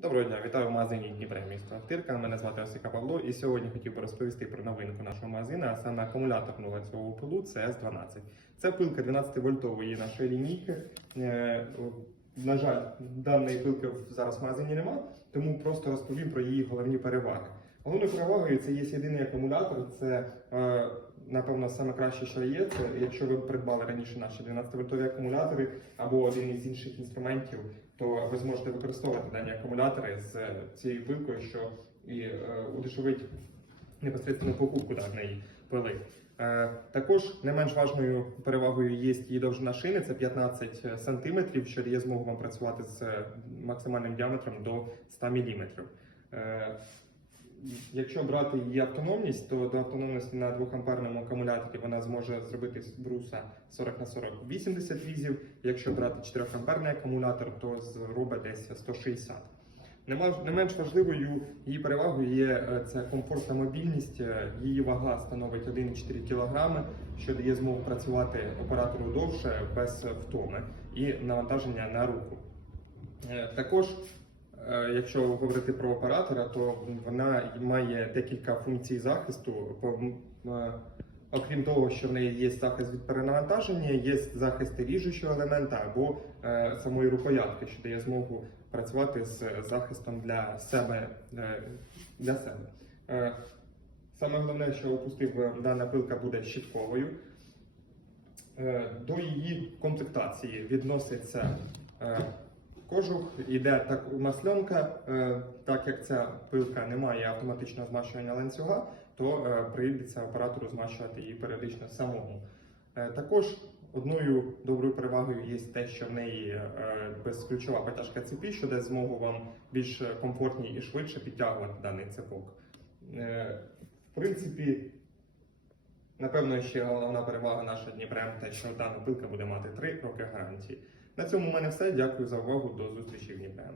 Доброго дня, вітаю в магазині Дніпре місто Ахтирка. Мене звати Осика Павло, і сьогодні хотів би розповісти про новинку нашого магазину, а саме акумуляторну ланцюгову пилу CS12. Це пилка 12 вольтової нашої лінійки. Е, На жаль, даної пилки зараз в магазині нема, тому просто розповім про її головні переваги. Головною перевагою це є єдиний акумулятор. Це е, напевно саме краще, що є. Це якщо ви придбали раніше наші 12 вольтові акумулятори або один із інших інструментів, то ви зможете використовувати дані акумулятори з цією пилкою, що і е, удешевить непосередньо покупку даної пили. Е, також не менш важною перевагою є її довжина шини, це 15 см, що дає змогу вам працювати з максимальним діаметром до 100 мм. Якщо брати її автономність, то до автономності на 2 амперному акумуляторі вона зможе зробити з бруса 40 на 40 80 візів. Якщо брати 4 амперний акумулятор, то зробить десь 160. Не менш важливою її перевагою є е, це комфортна мобільність. Е, Її вага становить 1,4 кг, що дає змогу працювати оператору довше без втоми і навантаження на руку. Е, Також Е, Якщо говорити про оператора, то вона має декілька функцій захисту. Е, Окрім того, що в неї є захист від перенавантаження, є захист ріжучого елемента або е, самої рукоятки, що дає змогу працювати з захистом для себе. е, Для себе. Е, Саме головне, що опустив, е, дана пилка буде щитковою. Е, До її комплектації відноситься е, кожух, іде так масленка, е, так як ця пилка не має автоматичного змащування ланцюга, то е, прийдеться оператору змащувати її періодично самому. Е, Також одною доброю перевагою є те, що в неї безключова потяжка цепі, що дасть змогу вам більш комфортні і швидше підтягувати даний цепок. В принципі, Напевно, ще головна перевага наша Дніпрем, те, що дана пилка буде мати 3 роки гарантії. На цьому в мене все. Дякую за увагу. До зустрічі в Дніпрем.